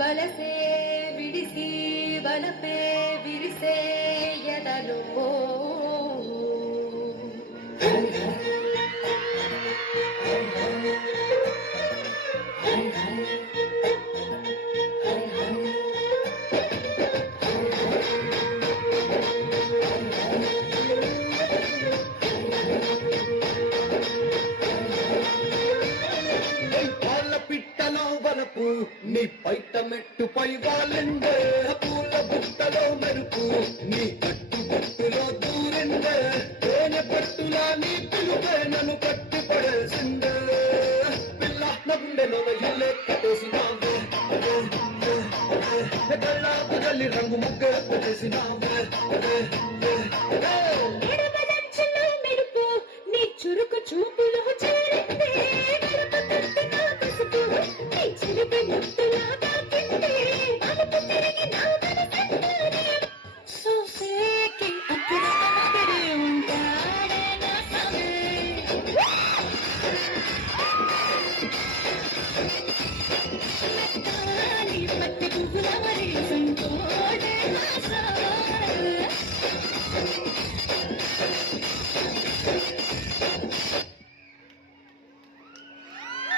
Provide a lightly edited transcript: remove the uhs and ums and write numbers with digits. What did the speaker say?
వలసే విడిసి వలపే విరిసే ఎదలో నీ పైట మెట్టుపై వాలిండే పూల బుట్టలో మెరుపు నీ కట్టు బుట్టులో దూరిండే తేనె పట్టులా నీ పిలుపే నన్ను కట్టి పడేసిందే పిల్ల నగుండెలో ఇల్లే కట్టేసినావే కళ్ళాపు జల్లి రంగు ముగ్గే పెట్టేసినావే మెరుపు నీ చురుకు చూపులో చేరిందే